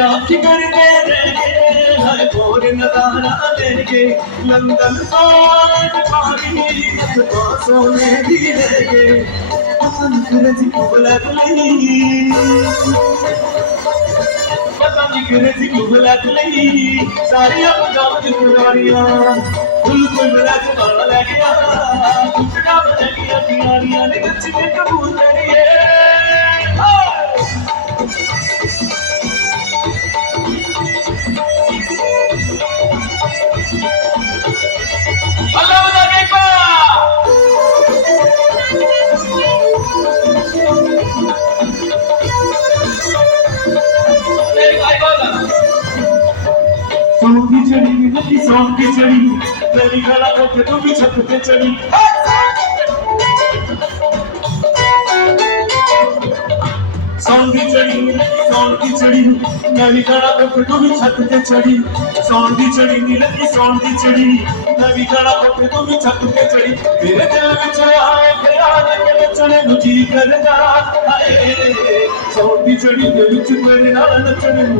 राखी करते रहेंगे हर भोर नजारा देंगे लंदन सोने भी देंगे अंग्रेजी को बुलक नहीं सारिया पंजाब की कुमारियां बिल्कुल मिला के मारा ले गया टुकड़ा बन गया दीवारियां ने गच्ची में कबूल करिए अल्लाह बता के सोन की चढ़ी नदी सोन की चढ़ी मेरी गला को तू भी छत पे चढ़ी सोन की चढ़ी मेरी गला को तू भी छत पे चढ़ी सोन की चढ़ी नीलती सोन की चढ़ी मेरी गला को तू भी छत पे चढ़ी मेरे दिल विच आए प्यार के नचने नु जी करदा हाय सोन की चढ़ी दे विच मेरे नाल नचने नु